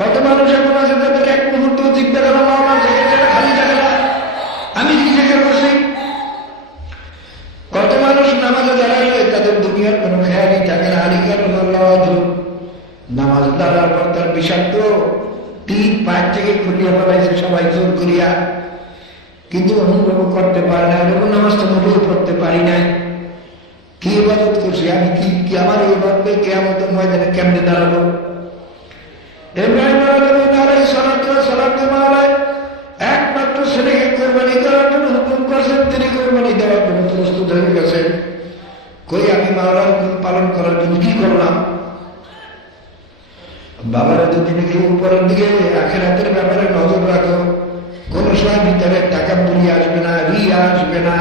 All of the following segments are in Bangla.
কত মানুষ এখন আছে তাদের এক মুহূর্ত জিজ্ঞাসা করা আমার জায়গাটা খালি থাকে না, আমি জিজ্ঞাসা করছি। কত মানুষ নামাজে দাঁড়াইলে তাদের দুনিয়ার কোনো খেয়ালই থাকে না। নামাজ দাঁড়ার পর তার বিষাক্ত তিন পাঁচ থেকে খুলিয়া ফেলাইছে সবাই জোর করিয়া, কিন্তু অনুভব করতে পারে না। এরকম নামাজ তো মোটেও পড়তে পারি নাই। কি ইবাদত করছি আমি, কি আমার এই ইবাদতে কিয়ামত ময়দানে কেমনে দাঁড়াবো? ইব্রাহিম আলাইহিস সালাতু একমাত্র ছেলেকে কোরবানি দেওয়ার জন্য হুকুম করছেন, তিনি কোরবানি দেওয়ার জন্য প্রস্তুত হয়ে গেছেন। কই আমি মাওলার হুকুম পালন করার জন্য কি করলাম? বাবারা যদি নাকি উপরের দিকে আখিরাতের ব্যাপারে নজর রাখো, কোন সময় ভিতরে তাকাব্বুরি আসবে না, রিয়া আসবে না।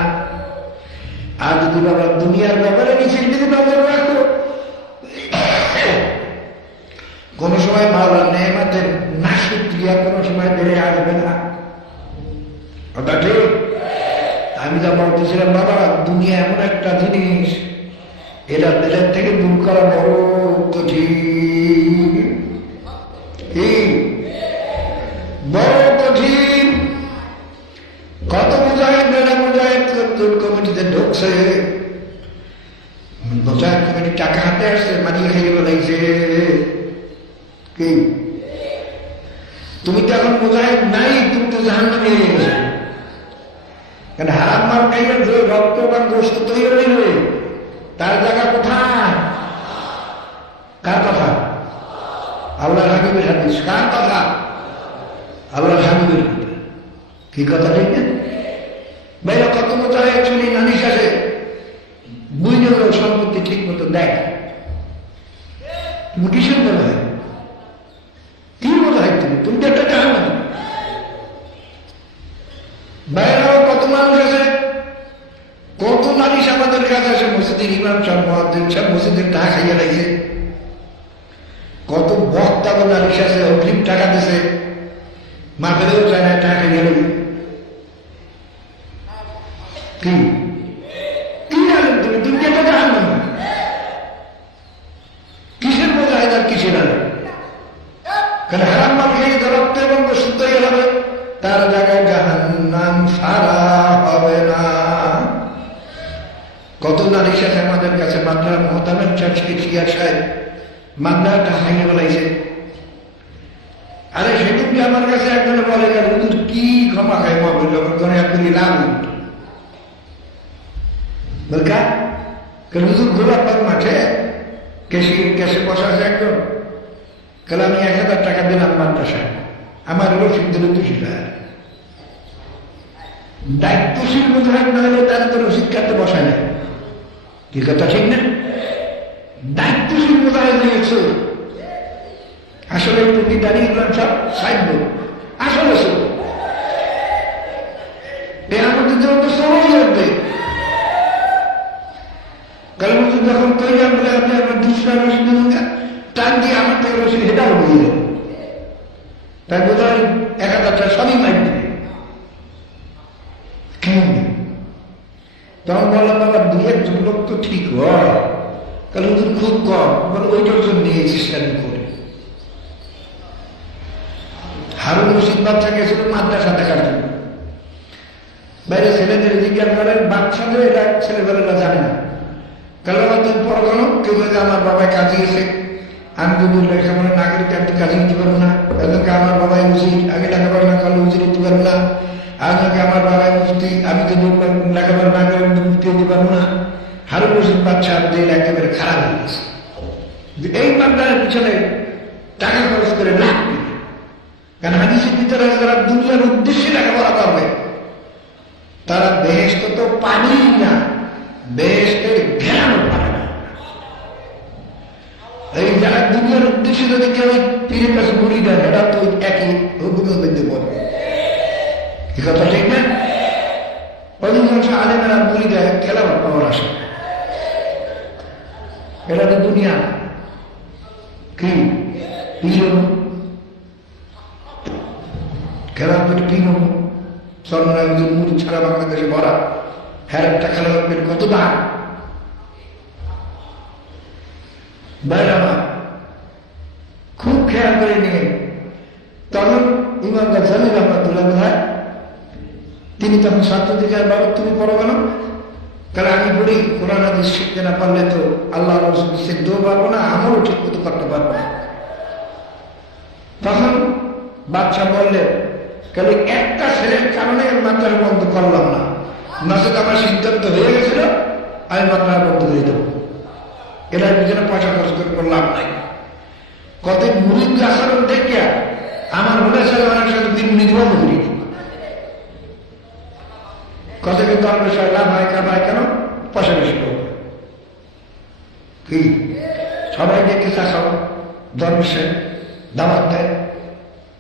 আর যদি বাবা দুনিয়ার ব্যাপারে নিচের দিকে নজর রাখো, কোন সময় মাওলার নেয়ামতের নাশুকরিয়া কোন সময় বেড়ে আসবে না। কথা ঠিক? আমি যা বলতেছিলাম বাবা, দুনিয়া এমন একটা জিনিস, এটা দিলের থেকে দূর করা বড় কঠিন। কি বড় কঠিন? কত মুজাহিদ কমিটিতে ঢুকছে, মুজাহিদ কমিটি টাকা হাতে আসছে, মানিয়ে খেয়ে বলাইছে। কি তুমি তো এখন মুজাহিদ নাই, তুমি তো জাহান্নামে গেছো। কারণ হারাম মার খাইয়া যে রক্ত বা গোশত তৈরি হইবে, তার জায়গা কোথায়? কার কথা? আল্লাহর হাবিবের হাদিস। কার কথা? আল্লাহর হাবিবের কথা। কি কথা ঠিক না? ভাইরা কত মুজাহিদ চুরি নানিশ আসে, বুঝে গেল সম্পত্তি ঠিক মতো দেখ। তুমি কিসের মনে হয়? কি মনে হয় তুমি? তুমি তো একটা জাহান্নামী। বাইরেও কত মানুষ আছে, কত নালিশ আমাদের কাছে আসে, মসজিদের ইমাম সাহেব মুয়াজ্জিন সাহেব মসজিদের টাকা খাইয়া লাগছে। কত বক্তা নালিশ আছে, অগ্রিম টাকা দিছে, মাফেরেও চায় না, টাকা খাইয়া লাগবে। কি কি জানেন তুমি? তুমি কি একটা জাহান্নামী? কিসের মুজাহিদ আর কিসের আলে? কারণ হারাম মাল খেয়ে রক্ত এবং শুদ্ধ হয়ে যাবে, তার জায়গায় জাহান্নাম সারা হবে না। কত নালিশ আছে আমাদের কাছে। মাদ্রার মোহতামের চার্চকে চিয়া সাহেব মাদ্রাটা হাইয়ে বলাইছে। আরে সেদিনকে আমার কাছে একজন বলে গেল, হুজুর কি ক্ষমা খাই মাহবুল যখন করে আপনি লাভ বলকা। হুজুর গোলাপবাগ মাঠে কেসে বসা আছে একজন, কাল আমি 1000 টাকা দিলাম মাদ্রাসায়, আমার রসিদ দিল 200 টাকা। দায়িত্বশীল মুজাহিদ না হলে তারা তো রসিদ কাটতে বসায় না। কি কথা ঠিক না? দায়িত্বশীল মুজাহিদ হয়েছে। আসলে টুপি দাঁড়িয়ে গেলাম সব সাইড, আসলে এর মধ্যে তো সবাই লাগবে। কারণ যখন কইলাম বলে আপনি আপনার 200 টাকা রসিদ দেবেন না, টান দিয়ে আমার থেকে রসিদ হেটাও হয়ে যাবে, তাই বোধহয় 1000 টাকা সবই মাইক দেবে। তখন বললাম বাবা 2-1 লোক তো ঠিক হয়, কারণ ওদের খুব কম, বলে ওইটার জন্য নিয়েছিস কেন করে। হারুন রশিদ বাচ্চা গেছিল মাদ্রাসা দেখার জন্য, বাইরে ছেলেদের জিজ্ঞাসা করেন, বাচ্চাদের এটা ছেলেবেলারা জানে না। কারণ আমাদের পড়ানো কেউ বলে আমার বাবাই কাজে গেছে, আমি যদি লেখাপড়া না করি আমি তো কাজে দিতে পারবো না। তাদেরকে আমার বাবাই উচিত, আমি লেখাপড়া না করলে উচিত দিতে পারবো না। আমাকে আমার বাবাই মুফতি, আমি যদি লেখাপড়া না করে মুফতি দিতে পারবো না। হারুন রশিদ বাচ্চা দিল একেবারে খারাপ হয়ে গেছে। এই মাদ্রাসার পিছনে টাকা খরচ করে না, কারণ হাদিসের ভিতরে যারা দুনিয়ার উদ্দেশ্যে লেখাপড়া করবে তারা বেহেশত তো পাবেই না, বেহেশতের ঘেরানো পাবে না। এই যারা দুনিয়ার উদ্দেশ্যে যদি কেউ পীরের কাছে মুড়ি দেয়, এরা তো একই হুকুমের মধ্যে পড়বে। কি কথা ঠিক না? অধিকাংশ আলেমেরা মুড়ি দেয় খেলাফত পাওয়ার আসে, এটা তো দুনিয়া। কি পীর খেলাফত পীর স্বর্ণায়ুধের মুড়ি ছাড়া বাংলাদেশে ভরা, হ্যাঁ একটা খেলাফতের কত দাম। বাইরে আমার খুব খেয়াল করে নিয়ে তখন ইমাম গাজ্জালী রহমাতুল্লাহ আলাইহি তিনি তখন ছাত্রদেরকে বাবা তুমি পড়ো কেন? কারণ আমি পড়ি কোরআন হাদিস শিখতে না পারলে তো আল্লাহ রাসূল শিখতেও পারবো না, আমলও ঠিক মতো করতে পারবো না। তখন বাদশা বললেন কালে একটা ছেলের কারণে মাদ্রাসা বন্ধ করলাম না, নচেত আমার সিদ্ধান্ত হয়ে গেছিল আমি মাদ্রাসা বন্ধ করে দেবো, এটার পিছনে পয়সা খরচ করে লাভ নাই। কত মুরিদ আচরণ দেখে আমার মনে হয় অনেক সাথে 3 মিনিট বন্ধ করি কত কিন্তু আমার বিষয় লাভ হয় কেন পয়সা বেশি করবে কি সবাই দেখে চা খাও ধর্মের দাওয়াত দেয়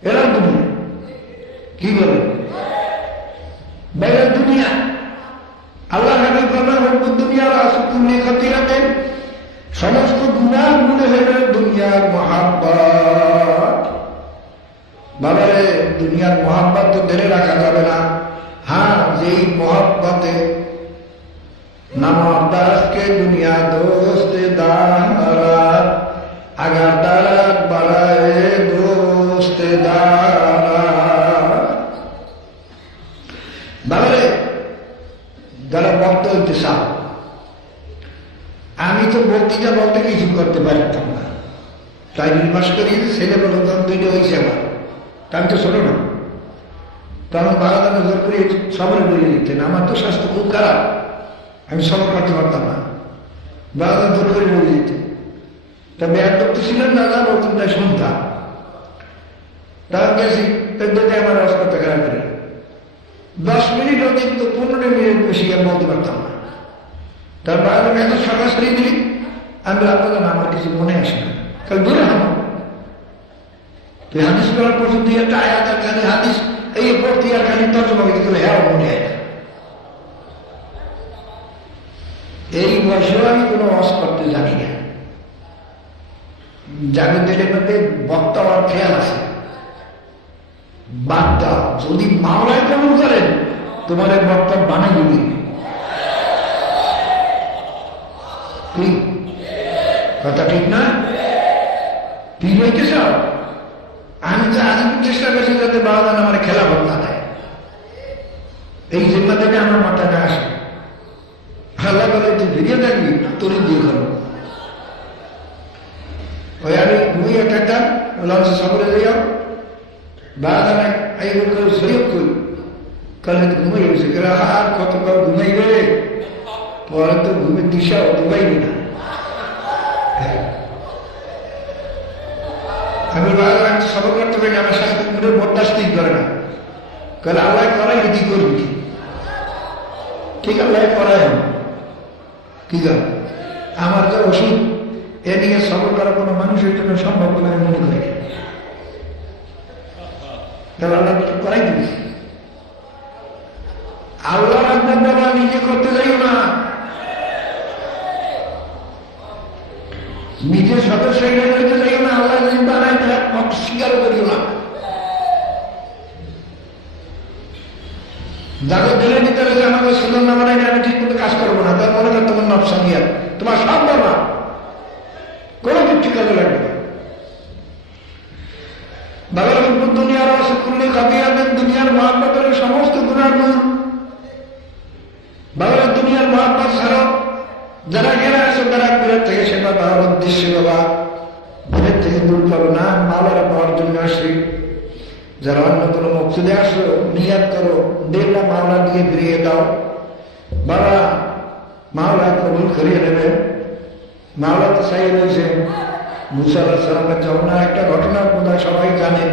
এরাও দুনিয়া কি বলে বাইরের দুনিয়া। আল্লাহ হাবিব দুনিয়ার আসুকুল্লি খাতিরাতেন সমস্ত গুনাহ মনে হইল দুনিয়ার মহাব্বত। বাবারে দুনিয়ার মহাব্বত তো ধরে রাখা যাবে না। হ্যাঁ যেই মহাব্বতে নামাজকে দুনিয়া দোস্ত দারাত আগার দারাত বাড়ায় দোস্ত দারাত। বাবারে যারা বক্তা হইতে চাও, আমি তো বক্তৃতা বলতে কিছু করতে পারতাম না, তাই নির্বাস করি ছেলে বলো দুইটা হয়েছে আমার, আমি তো শোনো না তখন বাগাদা নজর করে সবরে বলে দিতেন। আমার তো স্বাস্থ্য খুব খারাপ, আমি সবর করতে পারতাম না, বাগাদা জোর করে বলে দিতেন। তা ব্যাগ করতে ছিলেন না না বক্তৃতা শুনতাম, তখন গেছি আমার অবস্থা খারাপ করে 10 মিনিট অতিরিক্ত 15 মিনিট বেশি আর বলতে পারতাম না। তারপর আমি এত সরাসরি দিই আমি আপনাদের আমার কিছু মনে আসে না, কারণ দূরে হাম তুই হাদিস করার পর্যন্ত একটা আয়াত আর খালি হাদিস এই পড়তে আর খালি তর্জমা করতে গেলে হ্যাঁ মনে হয়। এই বয়সেও আমি কোনো ওয়াজ করতে জানি না। জাগতের মধ্যে বক্তা আর খেয়াল আছে, বাদ দাও, যদি মাওলায় কবুল করেন তোমার এক বক্তা বানাই দিবি। কথা ঠিক না? ঠিক হইতে চাও? আমি তো আজীবন চেষ্টা করছি যাতে বাবাদান আমার খেলা ভক্তা দেয়, এই জিম্মা থেকে আমার মাথাটা আসে। আল্লাহ বলে তুই ভিডিও দেখবি তোর দিয়ে করো। ওই আমি ঘুমিয়ে থাকতাম লঞ্চে সফরে যাইও বাবাদান এই করে শরীর করি কালে তো ঘুমাই গেছে, আর কতবার ঘুমাইবে পরে তো ঘুমের দিশাও ঘুমাইবি না। আমি সবর করতে পারি আমার স্বাস্থ্য করে বরদাস্তি করে না, কারণ আল্লাহ করাই কি করবি ঠিক আল্লাহ করায় কি কর আমার যে ওষুধ এ নিয়ে সবর করা কোনো মানুষের জন্য সম্ভব বলে আমি মনে করি, তাহলে আল্লাহ করাই দিবি। আল্লাহ আপনার বাবা নিজে করতে যাইও না, নিজের সদস্য করতে যাইও না, আল্লাহ যদি বানায় তারা অস্বীকার করিও না। যাদের দিলে নিতে হলে আমাকে সুন্দর না বানাই আমি ঠিক মতো কাজ করবো না, তার মনে কর তোমার নকশানিয়া তোমার সম্ভব না, কোনো কিছু কাজে লাগবে না। বাবার দুনিয়ার অসুখুল্লি খাতিয়াতেন দুনিয়ার মহাব্বতের সমস্ত গুণার গুণ। বাবার দুনিয়ার মহাব্বত ছাড়াও যারা গেলে আসো তারা বিরাট থেকে সেবা পাওয়ার উদ্দেশ্যে বাবা বিরাট থেকে দূর করো না, মাওলারা পাওয়ার জন্য আসি। যারা অন্য কোনো মকসুদে আসো নিয়াত করো দেড়টা মাওলা দিয়ে ফিরিয়ে দাও, বাবা মাওলা কবুল করিয়ে নেবে। মাওলা তো চাই রয়েছে মুসা আলাইহিস সালামের যখন একটা ঘটনা বোধহয় সবাই জানেন,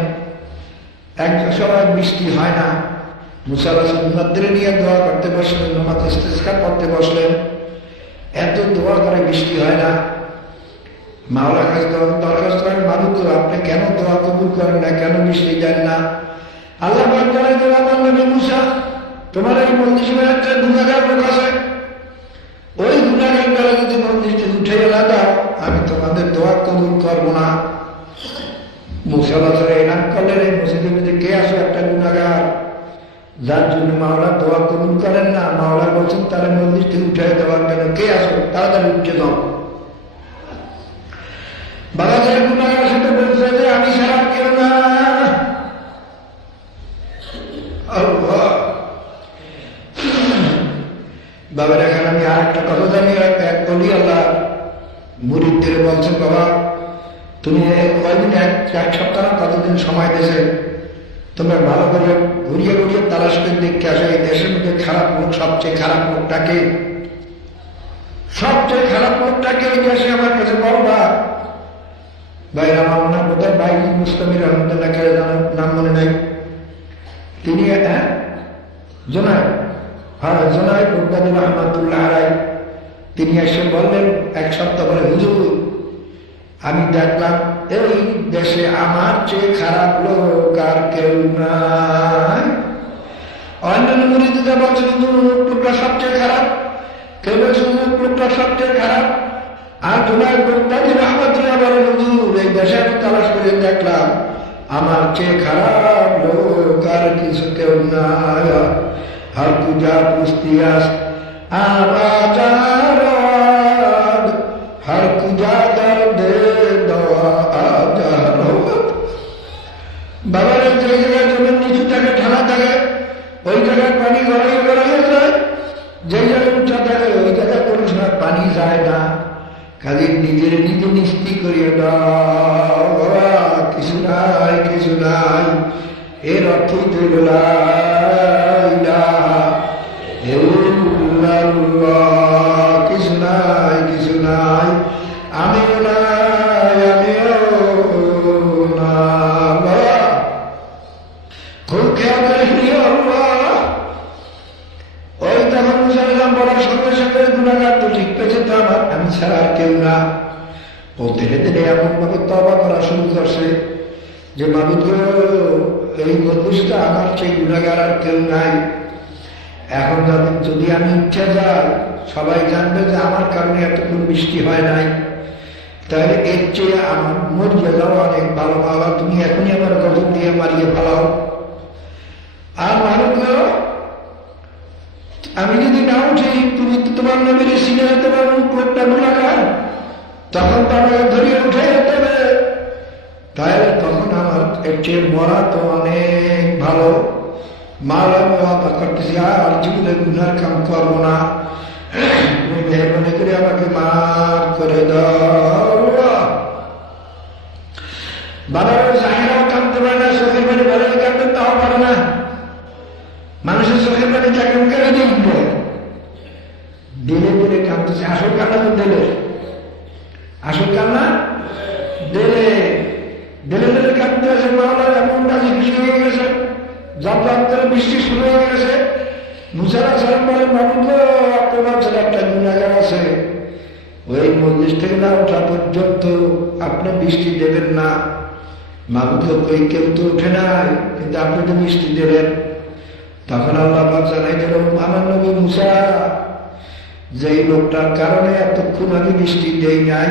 এক সময় বৃষ্টি হয় না, মুসা আলাইহিস সালাম নিয়ে দোয়া করতে বসলেন, নামাজ ইস্তিসকা করতে বসলেন, এত দোয়া করে বৃষ্টি হয় না। মাওলার কাছে দরখাস্ত করেন মালুক আপনি কেন দোয়া কবুল করেন না, কেন বৃষ্টি দেন না? আল্লাহ নবী মুসা তোমার এই মন্দিরের একটা গুণাগার লোক আছে, ওই গুণাগার দ্বারা যদি মন্দিরটি উঠে এলা দাও আমি তোমাদের দোয়া কবুল করবো না। মুসা এলান করলেন এই মসজিদের মধ্যে কে আসো একটা গুণাগার যার জন্য মাওলা দোয়া কবুল করেন না, মাওলা বলছেন তারা মন্দিরটি উঠে দেওয়ার জন্য কে আসো তাড়াতাড়ি উঠে দাও। বাবা যারা গুণাগার সেটা বলছে যে আমি ছাড়া কেউ না, কয়দিন, এক সপ্তাহ না কতদিন সময় দিয়েছে, তোমরা ভালো করে ঘুরিয়ে ঘুরিয়ে তালাশ করে দেখতে আসো এই দেশের মধ্যে খারাপ লোক, সবচেয়ে খারাপ লোকটাকে, সবচেয়ে খারাপ লোকটাকে এই দেশে আমার কাছে বলবা। ভাই আমার মনে হয় বোধহয় ভাই মুস্তামির রহমতুল্লাহ নাম মনে নাই, তিনি জোনায়, হ্যাঁ জোনায় উদ্দাদুল রহমতুল্লাহ আলাই, তিনি এসে বললেন এক সপ্তাহ পরে, হুজুর আমি দেখলাম এই দেশে আমার চেয়ে খারাপ লোক আর কেউ নাই। অন্যান্য মুরিদরা বলছে লোকটা সবচেয়ে খারাপ, কেউ বলছে লোকটা সবচেয়ে খারাপ। আর জোনায় উদ্দাদুল রহমতুল্লাহ বলেন, হুজুর এই দেশে আমি তালাশ করে দেখলাম আমার চেয়ে খারাপ লোক আর কিছু কেউ নাই। हर तुझा पुस्तियास आवाजार हर तुझा दर्द दवाजार বাবার যে জায়গায় জমির নিচু থাকে ঠান্ডা থাকে ওই জায়গায় পানি গড়াইয়ে গড়াইয়ে যায়, যে জায়গায় উঁচা থাকে ওই জায়গায় কোনো সময় পানি যায় না। খালি নিজের নিজে নিস্তি করিয়ে দাও বাবা, কিছু নাই কিছু নাই, এর অর্থই তৈরি কিছু নাই কিছু নাই, আমিও নাই আমিও না। খুব খেয়াল করিস ওই তখন মুসালাম বলার সঙ্গে সঙ্গে গুণাগার তো ঠিক পেয়েছে তো আমার, আমি ছাড়া আর কেউ না। ও ধীরে ধীরে এমন ভাবে তওবা করা শুরু করছে যে মাবুদ এই মজলিসটা আমার চেয়ে গুণাগার আর কেউ নাই। এখন যদি আমি ইচ্ছা যাই সবাই জানবে যে আমার কারণে এতক্ষণ বৃষ্টি হয় নাই, তাহলে এর চেয়ে আমার মর্যাদাও অনেক ভালো। বাবা তুমি এখনই আমার গজব দিয়ে মারিয়ে ফেলাও। আর মানুষ আমি যদি না উঠি, তুমি তো তোমার নবীর সিনে তোমার মুখটা গুণাগার, তখন তো আমাকে ধরিয়ে উঠে যেতে হবে। তাহলে তখন আমার এর চেয়ে মরা তো অনেক ভালো। মালা ওয়াদা করতেছি আর জীবনে গুনার কাম করবো না, তুমি মেহরবানি করে আমাকে মাফ করে দাও। বাবার জাহেরাও কাঁদতে পারে না, চোখের পানি বলে কাঁদতে তাও পারে না। মানুষের চোখের পানি যাকে কেড়ে দিবে দিলে দিলে কাঁদতেছে। আসল কান্না তো দিলে, আসল কান্না দিলে দিলে দিলে কাঁদতে আছে। মাওলার এমন রাজি খুশি হয়ে গেছে, জব করে বৃষ্টি শুরু হয়ে গেছে। মুসারা সালাম বলেন, মামুদ আপনার ছেলে একটা গুণাগার আছে, ওই মজলিস থেকে না ওঠা পর্যন্ত আপনি বৃষ্টি দেবেন না। মামুদ কই কেউ তো উঠে নাই, কিন্তু আপনি তো বৃষ্টি দেবেন। তখন আল্লাহ পাক জানাই দিল, আমার নবী মুসা যেই লোকটার কারণে এতক্ষণ আমি বৃষ্টি দেই নাই,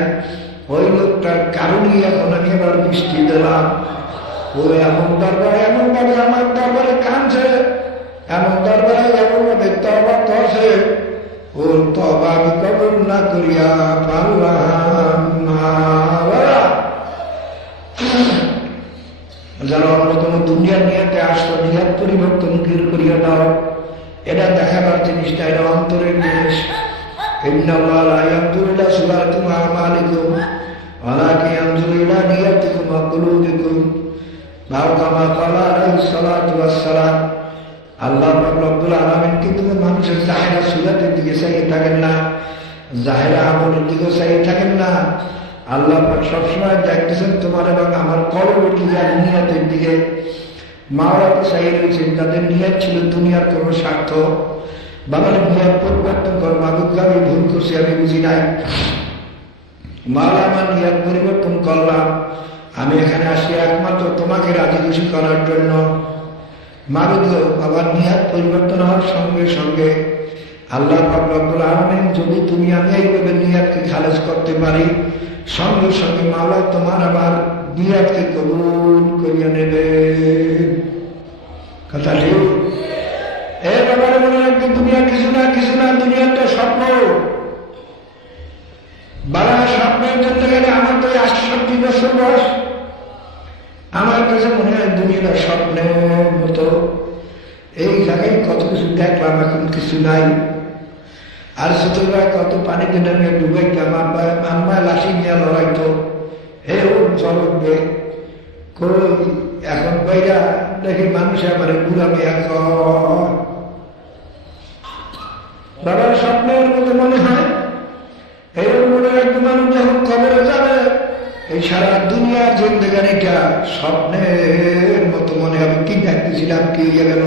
ওই লোকটার কারণেই এখন আমি আবার বৃষ্টি দিলাম। ও এমন দরবারে আমার দরবারে কাঁদছে, এমন দরবারে এমন ভাবে তওবা করছে, ওর তওবা আমি কবুল না করিয়া পারলাম না। যারা অন্যতম দুনিয়ার নিয়াতে আসতো, নিয়াত পরিবর্তন করিয়া দাও। এটা দেখাবার জিনিসটা, এটা অন্তরের জিনিস। ইন্নাল্লাহ লা ইয়ানজুরু ইলা সুওয়ারিকুম ওয়া আমালিকুম ওয়ালাকিন ইয়ানজুরু ইলা নিয়াতিকুম ওয়া কুলুবিকুম। আল্লাহ রব্বুল আলামিন কিন্তু মানুষের জাহেরা সুরাতের দিকে চাইয়ে থাকেন না, জাহেরা আমলের দিকে চাইয়ে থাকেন না। আল্লাহ সবসময় দেখতেছেন তোমার এবং আমার কলবের দিকে আর নিয়াতের দিকে। মাওলা তো চাইয়ে রয়েছেন, তাদের নিয়াত ছিল দুনিয়ার কোনো স্বার্থ। বাবার নিয়াত পরিবর্তন কর, মাবুদ আমি ভুল করছি, আমি বুঝি নাই। মাওলা আমার নিয়াত পরিবর্তন করলাম, আমি এখানে আসি একমাত্র তোমাকে রাজি খুশি করার জন্য। মাবুদ বাবার নিয়াত পরিবর্তন হওয়ার সঙ্গে সঙ্গে আল্লাহ রব্বুল আলামিন যদি তুমি আমি এইভাবে নিয়াতকে খালেজ করতে পারি, সঙ্গে সঙ্গে মাওলা তোমার আবার নিয়াতকে কবুল করিয়া নেবে। কথা ঠিক? এ বাবার মনে রাখবে, দুনিয়া কিছু না কিছু না, দুনিয়ার তো স্বপ্ন। বাবা স্বপ্নের জন্য গেলে আমার তো 68 বছর বয়স, আমার কাছে মনে হয় দুনিয়াটা স্বপ্নের মতো। এই জায়গায় কত কিছু দেখলাম, এখন কিছু নাই। আর ছোটবেলায় কত পানিতে নেমে ডুবাইতাম, আম্মা লাঠি নিয়ে লড়াইতো, হে ও জল উঠবে, কই এখন বাইরা দেখি মানুষ আমার বুড়া মেয়া বাবার স্বপ্নের মতো মনে হয়। এরকম মনে রাখতে মানুষ যখন কবরে যাবে এই সারা দুনিয়ার জিন্দেগানিটা স্বপ্নের মতো মনে হবে। কি দেখতেছিলাম কি হয়ে গেল,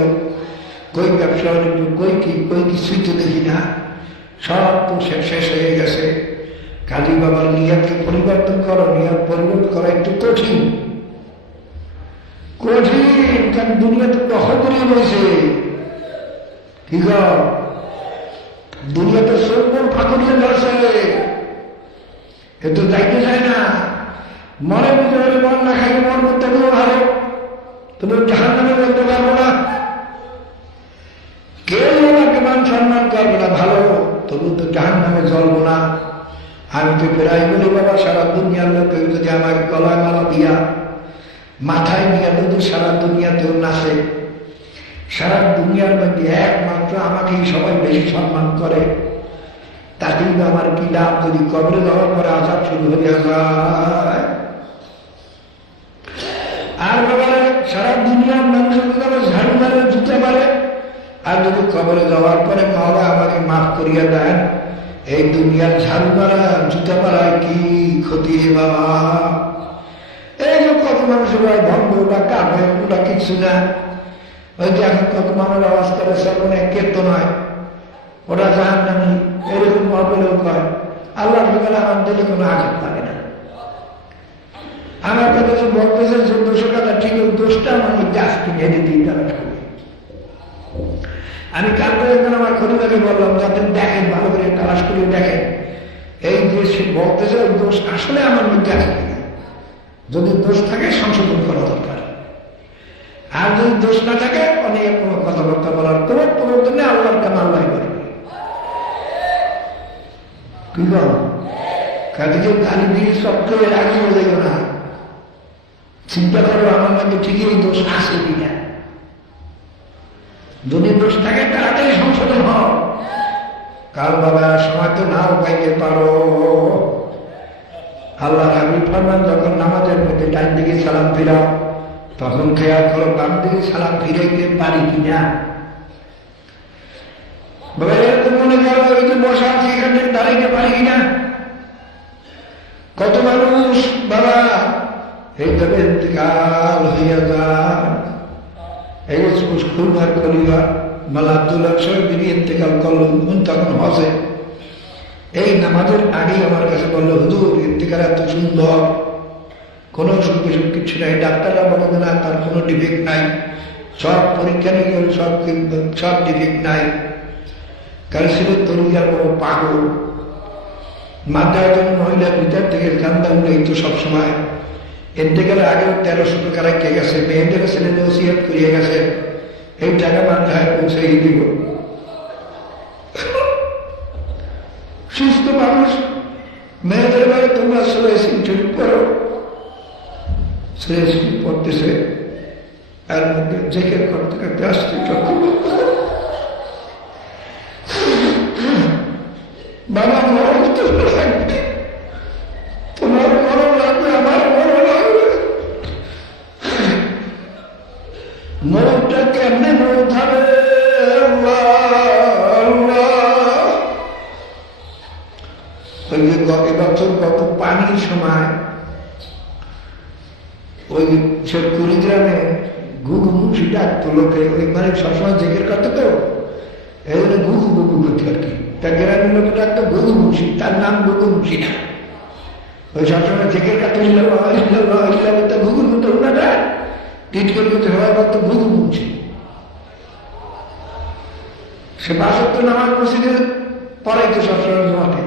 কই ব্যবসা বাণিজ্য, কই কিছুই তো দেখি না, সব তো শেষ হয়ে গেছে। কাজী বাবার নিয়তকে পরিবর্তন করো, নিয়ত পরিবর্তন করা একটু কঠিন, কারণ দুনিয়া তো দখল করে রয়েছে। কি দুনিয়া তো সর্বল ফাঁকুরিয়ে ধরছে, এ তো যাইতে চায় না। মনে বুঝে হলে মন না খাইলে মন করতে গেলেও ভালো, তুমি জাহান নামে বলতে পারবো না, কেউ আমাকে মান সম্মান করবে না, ভালো তবু তো জাহান নামে জ্বলবো না। আমি তো প্রায় বলি বাবা সারা দুনিয়ার লোকে যদি আমাকে গলায় মালা দিয়া মাথায় নিয়ে যদি সারা দুনিয়াতেও নাচে, সারা দুনিয়ার মধ্যে একমাত্র আমাকেই সবাই বেশি সম্মান করে, তাতেই আমার কি লাভ যদি কবরে যাওয়ার পরে আজাব শুরু হয়ে যায়। আর বাবা সারা দুনিয়ার মানুষের ঝাড়ু মারে জুতে পারে, আর যদি কবরে যাওয়ার পরে মাওলা আমাকে মাফ করিয়া দেন, এই দুনিয়ার ঝাড়ু মারা জুতে মারায় কি ক্ষতি রে বাবা। এই যে কত মানুষের ভাই ভঙ্গ ওটা কাঁদবে ওটা কিছু না, ওই যে এখন কত মানুষ আওয়াজ করে সর্বনে কেত নয়, ওটা জাহান নামি, এরকম মহবেলেও কয়। আল্লাহ বিকালে আমার দিলে কোনো আঘাত লাগে না। আমার কথা যে বলতেছে যে দোষের কথা ঠিক, ওই দোষটা আমার মধ্যে আসতে এনে দিই তারা ঠাকুর। আমি কালকে একজন আমার খরিদাকে বললাম যাতে দেখেন, ভালো করে তালাশ করে দেখেন এই যে সে বলতেছে ওই দোষ আসলে আমার মধ্যে আছে কিনা। যদি দোষ থাকে সংশোধন করা দরকার, আর যদি দোষ না থাকে অনেক কোনো কথাবার্তা বলার কোনো প্রয়োজনে আল্লাহর কাম আল্লাহ করবে। কি বল কাজে গালি দিয়ে সব করে রাখি হয়ে যাবে না, চিন্তা করো আমার মধ্যে ঠিকই দোষ আছে কিনা। যদি দোষ থাকে তাড়াতাড়ি সংশোধন হও, কাল বাবা সময় তো নাও পাইতে পারো। আল্লাহ হাবিব ফরমান যখন নামাজের মধ্যে ডান দিকে সালাম ফিরাও তখন খেয়াল করো বাম দিকে সালাম ফিরাইতে পারি কিনা। বাবা এরকম মনে করো এই যে বসা আছে এখান থেকে দাঁড়াইতে পারি কিনা। কত মানুষ বাবা এইভাবে ইন্তেকাল হইয়া যায়। এই খুলবার করিবা মালা আব্দুল্লাহ সাহেব তিনি ইন্তেকাল করলেন তখন হজে। এই নামাজের আগেই আমার কাছে বললো হুজুর ইন্তেকাল এত সুন্দর, কোনো অসুখ বিসুখ কিছু নাই, ডাক্তাররা বলে না তার কোনো ডিফেক্ট নাই, সব পরীক্ষা নিয়ে সব ডিফেক্ট নাই। কারণ ছিল তরুণার বড় পাগল, মাথায় একজন মহিলার ভিতর থেকে কান্দা উঠেই তো সবসময়। ইন্তেকালের আগেও 1300 টাকা রেখে গেছে, মেয়েদের ছেলে ওসিয়ত করিয়ে গেছে এই টাকা মাথায় পৌঁছে দিব। সুস্থ মানুষ মেয়েদের ভাই তোমরা সরেছি চুরি করো, সরেছি পড়তেছে আর মধ্যে জেকের করতে করতে আসতে চক্র বাবা মরণ তো লাগবে, তোমার মরণ লাগবে, আমার মরণ লাগবে। মরণটা কেমনে মরণ হবে এবছর গত পানির সময় ওই কুড়িগ্রামে ঘুঘু মুন্সি ডাকতো লোকে, ওই মানে সবসময় জেগের কথা তো এই জন্য ঘুঘু ঘুঘু করতে আর কি। তা গ্রামের লোকে ডাকতো ঘুঘু মুন্সি, তার নাম ঘুঘু মুন্সি না, ওই সবসময় জেগের কাছে ঘুঘুর মতো ওনারা টিট করে হওয়ার করতো ঘুঘু মুন্সি। সে বাসত্ব নামাজ মসজিদের পড়াইতো সবসময় জমাতে,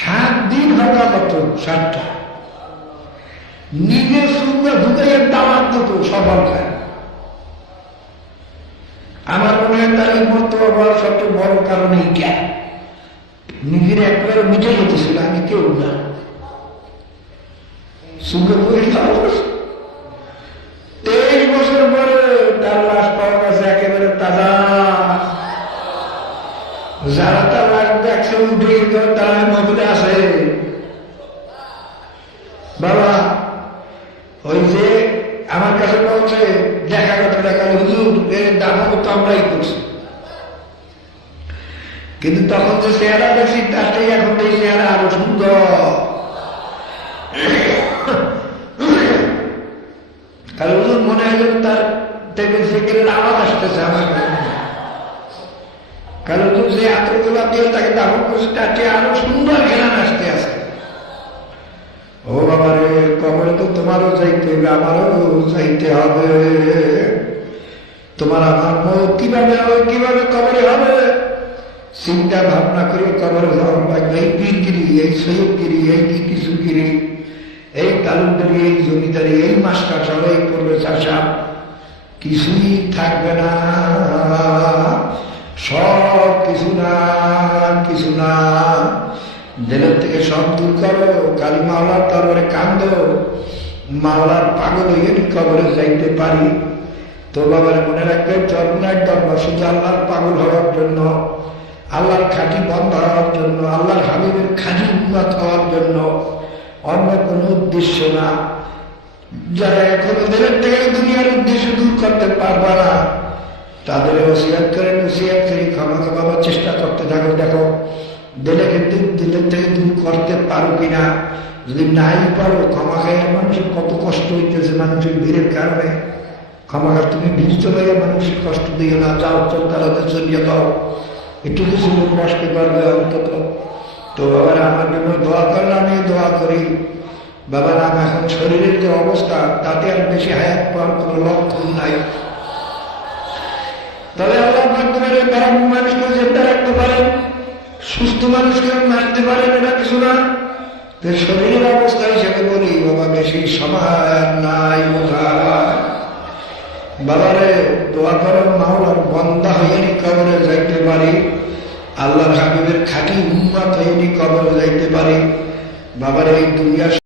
7 দিন হকা করত, 7টা নিজের সুন্দর ঢুকাইয়ের দাওয়াত দিত সফল খায়। আমার মনে হয় তার এই মর্তবা বলার সবচেয়ে বড় কারণ এইটা, নিজের একবারে মিটে যেতেছিল, আমি কেউ না সুন্দর করে 23 বছর পরে তার লাশ পাওয়া গেছে একেবারে তাজা। যারা তার লাশ দেখছে উঠে তারা মহলে আসে। বাবা ওই যে আমার কাছে বলছে দেখা কথা দেখা হুজুর এর দাফন তো আমরাই করছি, কিন্তু তখন যে চেহারা দেখছি তার থেকে এখন এই চেহারা আরো সুন্দর। কারণ হুজুর মনে হয় তার থেকে জিকিরের আওয়াজ আসতেছে আমার কাছে। কারণ হুজুর যে আত্মগুলা দিয়ে তাকে দাফন করছে তার চেয়ে আরো সুন্দর ঘেরান আসতে আছে। ও বাবা রে, কবরে তো তোমারও যাইতে হবে, আমারও যাইতে হবে। তোমার আমার মত কিভাবে হবে, কিভাবে কবরে হবে চিন্তা ভাবনা করে কবরে যাওয়ার লাগবে। এই পীরগিরি, এই সৈয়দগিরি, এই কিছুগিরি, এই তালুকদারি, এই জমিদারি, এই মাস্টার সব, এই করবে চাষা, কিছুই থাকবে না। সব কিছু না, কিছু না। দিলের থেকে সব দূর করো, কালী মাওলার তারপরে কান্দ, মাওলার পাগল হয়ে কবরে যাইতে পারি। তো বাবার মনে রাখবে চরনার দরবার শুধু আল্লাহর পাগল হওয়ার জন্য, আল্লাহর খাঁটি বন্ধ হওয়ার জন্য, আল্লাহর হাবিবের খাঁটি উন্নত হওয়ার জন্য, অন্য কোনো উদ্দেশ্য না। যারা এখনো দিলের থেকে দুনিয়ার উদ্দেশ্য দূর করতে পারবে না তাদের ওসিয়াত করে ক্ষমা পাবার চেষ্টা করতে থাকো। দেখো দিলে কিন্তু দিলের থেকে দূর করতে পারো কিনা। যদি নাই পারো, ক্ষমা খাইয়ে মানুষের কত কষ্ট হইতেছে মানুষের ভিড়ের কারণে। ক্ষমা খা, তুমি ভিড় চলে মানুষের কষ্ট দিও না, যাও চল তারাতে চলিয়ে দাও, একটু কিছু লোক বসতে পারবে অন্তত। তো বাবারা আমার জন্য দোয়া করলে আমি দোয়া করি। বাবারা আমার এখন শরীরের যে অবস্থা তাতে আর বেশি হায়াত পাওয়ার কোনো লক্ষণ নাই। তবে আল্লাহ মানুষকে জিন্দা রাখতে পারেন, সুস্থ মানুষকে মারতে পারেন, এটা কিছু না। শরীরের অবস্থা হিসেবে বলি বাবা বেশি সময় নাই। বাবারে দোয়া করেন মাওলার বন্দা হয়ে কবরে যাইতে পারি, আল্লাহর হাবিবের খাঁটি উম্মত হয়ে কবরে যাইতে পারি। বাবারে এই দুনিয়া